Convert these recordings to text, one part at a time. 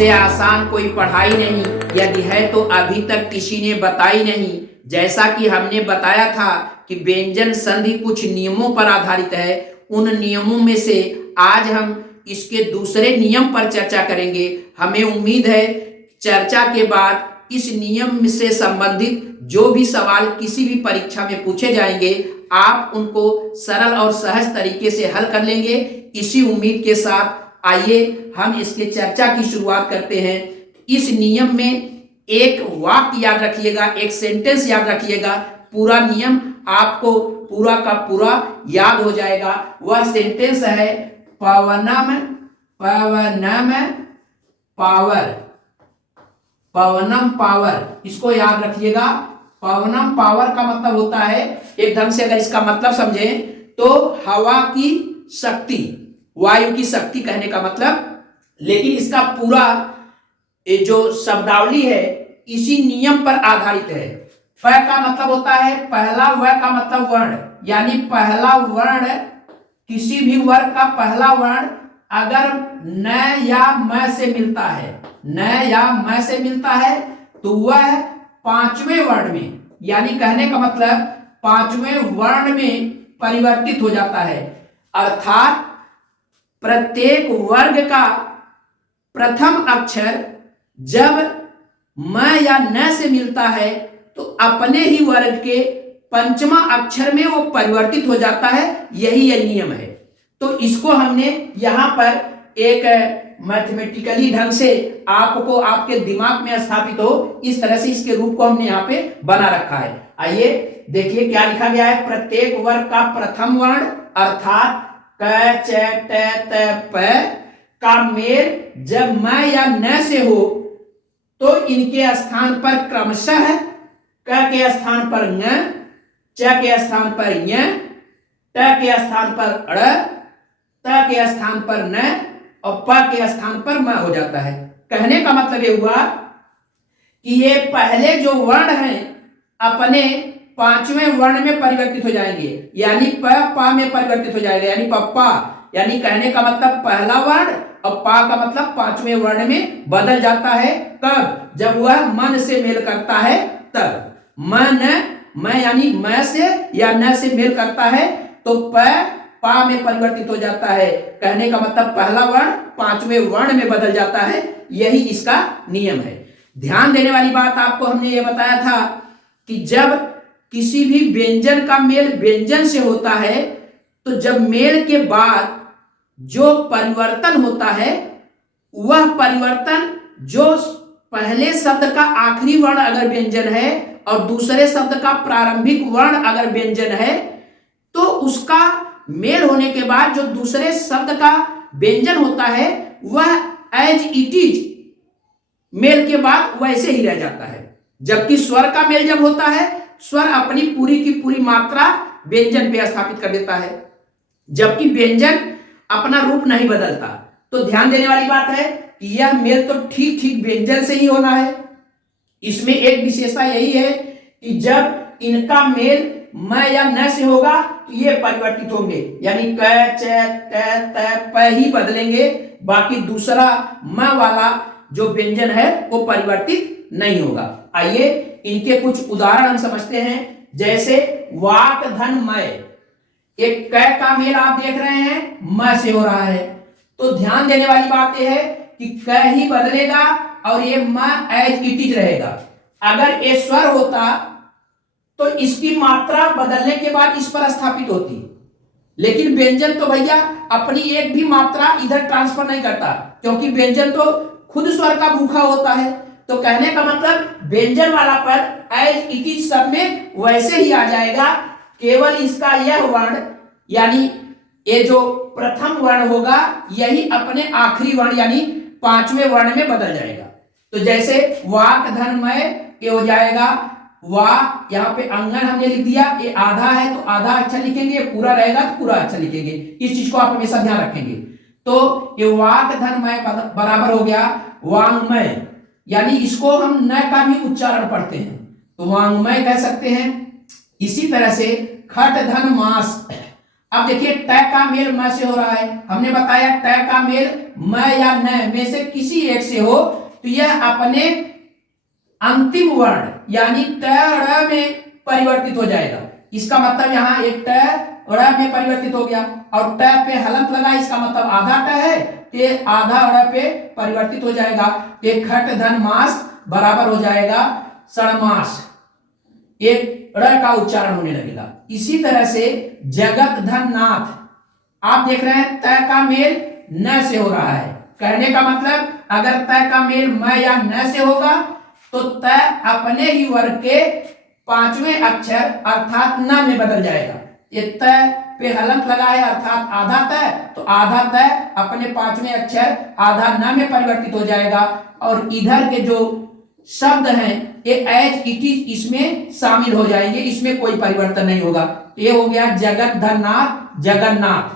इससे आसान कोई पढ़ाई नहीं, यदि है तो अभी तक किसी ने बताई नहीं। जैसा कि हमने बताया था कि व्यंजन संधि कुछ नियमों पर आधारित है, उन नियमों में से आज हम इसके दूसरे नियम पर चर्चा करेंगे। हमें उम्मीद है चर्चा के बाद इस नियम से संबंधित जो भी सवाल किसी भी परीक्षा में पूछे जाएंगे, आप उनको सरल और सहज तरीके से हल कर लेंगे। इसी उम्मीद के साथ आइए हम इसके चर्चा की शुरुआत करते हैं। इस नियम में एक वाक्य याद रखिएगा, एक सेंटेंस याद रखिएगा, पूरा नियम आपको पूरा का पूरा याद हो जाएगा। वह सेंटेंस है पवनम पवनम पावर, पवनम पावर। इसको याद रखिएगा। पवनम पावर का मतलब होता है, एक ढंग से अगर इसका मतलब समझें तो हवा की शक्ति, वायु की शक्ति कहने का मतलब। लेकिन इसका पूरा जो शब्दावली है इसी नियम पर आधारित है। प का मतलब होता है पहला, व का मतलब वर्ण, यानी पहला वर्ण, किसी भी वर्ग का पहला वर्ण अगर न या म से मिलता है, न या म से मिलता है तो वह पांचवें वर्ण में, यानी कहने का मतलब पांचवें वर्ण में परिवर्तित हो जाता है। अर्थात प्रत्येक वर्ग का प्रथम अक्षर जब म या न से मिलता है तो अपने ही वर्ग के पंचमा अक्षर में वो परिवर्तित हो जाता है। यही यह नियम है। तो इसको हमने यहां पर एक मैथमेटिकली ढंग से आपको आपके दिमाग में स्थापित हो, इस तरह से इसके रूप को हमने यहाँ पे बना रखा है। आइए देखिए क्या लिखा गया है। प्रत्येक वर्ग का प्रथम वर्ण अर्थात क च ट त प का मेल जब म या न से हो तो इनके स्थान पर क्रमशः क के स्थान पर ङ, च के स्थान पर ञ, ट के स्थान पर अड़, त के स्थान पर न और प के स्थान पर म हो जाता है। कहने का मतलब ये हुआ कि ये पहले जो वर्ण हैं अपने पांचवें वर्ण में परिवर्तित हो जाएंगे, यानी प पा में परिवर्तित हो जाएगा, यानी पप्पा। यानी कहने का मतलब पहला वर्ण और पा का मतलब पांचवें वर्ण में बदल जाता है। कब? जब वह मन से मेल करता है तब। मन मैं यानी मैं से या न से मेल करता है तो प पा में परिवर्तित हो जाता है। कहने का मतलब पहला वर्ण पांचवें वर्ण में बदल जाता है। यही इसका नियम है। ध्यान देने वाली बात आपको हमने ये बताया था कि जब किसी भी व्यंजन का मेल व्यंजन से होता है तो जब मेल के बाद जो परिवर्तन होता है वह परिवर्तन जो पहले शब्द का आखिरी वर्ण अगर व्यंजन है और दूसरे शब्द का प्रारंभिक वर्ण अगर व्यंजन है तो उसका मेल होने के बाद जो दूसरे शब्द का व्यंजन होता है वह एज इट इज मेल के बाद वैसे ही रह जाता है। जबकि स्वर का मेल जब होता है स्वर अपनी पूरी की पूरी मात्रा व्यंजन पे स्थापित कर देता है, जबकि व्यंजन अपना रूप नहीं बदलता। तो ध्यान देने वाली बात है कि यह मेल तो ठीक ठीक व्यंजन से ही होना है। इसमें एक विशेषता यही है कि जब इनका मेल म या न से होगा तो ये परिवर्तित होंगे, यानी क च ट त प ही बदलेंगे, बाकी दूसरा म वाला जो व्यंजन है वो परिवर्तित नहीं होगा। आइए इनके कुछ उदाहरण हम समझते हैं। जैसे वाक धन मय, एक क का मेल आप देख रहे हैं म से हो रहा है, तो ध्यान देने वाली बात यह है कि क ही बदलेगा और ये म एज इट इज रहेगा। अगर ये स्वर होता तो इसकी मात्रा बदलने के बाद इस पर स्थापित होती, लेकिन व्यंजन तो भैया अपनी एक भी मात्रा इधर ट्रांसफर नहीं करता, क्योंकि व्यंजन तो खुद स्वर का भूखा होता है। तो कहने का मतलब व्यंजन वाला पद एज इट इज सब में वैसे ही आ जाएगा, केवल इसका यह वर्ण यानी ये जो प्रथम वर्ण होगा यही अपने आखिरी वर्ण यानी पांचवें वर्ण में बदल जाएगा। तो जैसे वाक धन मय ये हो जाएगा वाह, यहाँ पे अंगन हमने लिख दिया, ये आधा है तो आधा अक्षर लिखेंगे, पूरा रहेगा तो पूरा अक्षर लिखेंगे। इस चीज को आप हमेशा ध्यान रखेंगे। तो ये वाक धनमय बराबर हो गया वांग्मय, यानी इसको हम न का भी उच्चारण पढ़ते हैं तो वांग्मय कह सकते हैं। इसी तरह से खट धन मास, अब देखिए तय का मेल म से हो रहा है, हमने बताया तय का मेल म या न में से किसी एक से हो तो यह अपने अंतिम वर्ण यानी तय ड़ में परिवर्तित हो जाएगा। इसका मतलब यहाँ एक तय ड़ में परिवर्तित हो गया और तय पे हलंत लगा, इसका मतलब आधा ट है ते आधा ड़ पे परिवर्तित हो जाएगा। एक खट धन मास बराबर हो जाएगा षणमास, एक ड़ का उच्चारण होने लगेगा। इसी तरह से जगत धन नाथ, आप देख रहे हैं तय का मेल न से हो रहा है। कहने का मतलब अगर तय का मेल म या न से होगा तो तय अपने ही वर्ग के पांचवें अक्षर अर्थात न में बदल जाएगा। ये तय पे हलंत लगा है अर्थात आधा तय, तो आधा तय अपने पांचवें अक्षर आधा न में परिवर्तित हो जाएगा और इधर के जो शब्द हैं ये एज इट इज इसमें शामिल हो जाएंगे, इसमें कोई परिवर्तन नहीं होगा। ये हो गया जगत धन नाथ जगन्नाथ।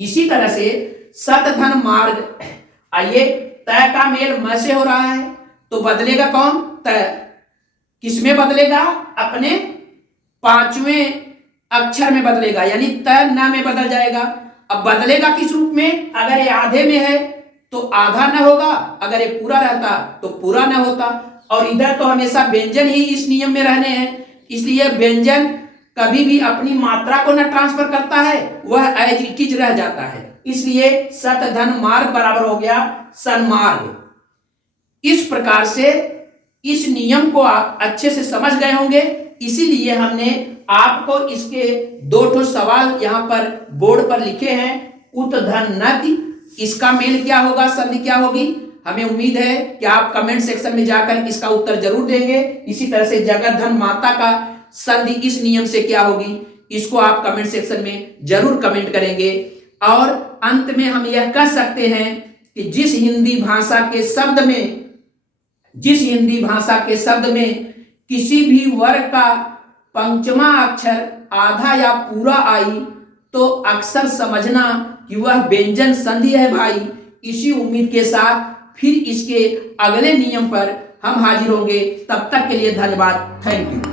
इसी तरह से सत धन मार्ग, आइए तय का मेल म से हो रहा है तो बदलेगा कौन, तय किसमें बदलेगा, अपने पांचवें अक्षर में बदलेगा यानी तय न में बदल जाएगा। अब बदलेगा किस रूप में, अगर ये आधे में है तो आधा न होगा, अगर ये पूरा रहता तो पूरा न होता। और इधर तो हमेशा व्यंजन ही इस नियम में रहने हैं, इसलिए व्यंजन कभी भी अपनी मात्रा को न ट्रांसफर करता है, वह एज इट इज रह जाता है। इसलिए सत धन मार्ग बराबर हो गया सन्मार्ग। इस प्रकार से इस नियम को आप अच्छे से समझ गए होंगे, इसीलिए हमने आपको इसके दो सवाल यहाँ पर बोर्ड पर लिखे हैं। उत धन नति, इसका मेल क्या होगा, संधि क्या होगी। हमें उम्मीद है कि आप कमेंट सेक्शन में जाकर इसका उत्तर जरूर देंगे। इसी तरह से जगत धन माता का संधि इस नियम से क्या होगी, इसको आप कमेंट सेक्शन में जरूर कमेंट करेंगे। और अंत में हम यह कह सकते हैं कि जिस हिंदी भाषा के शब्द में किसी भी वर्ग का पंचमा अक्षर आधा या पूरा आई तो अक्सर समझना कि वह व्यंजन संधि है भाई। इसी उम्मीद के साथ फिर इसके अगले नियम पर हम हाजिर होंगे, तब तक के लिए धन्यवाद, थैंक यू।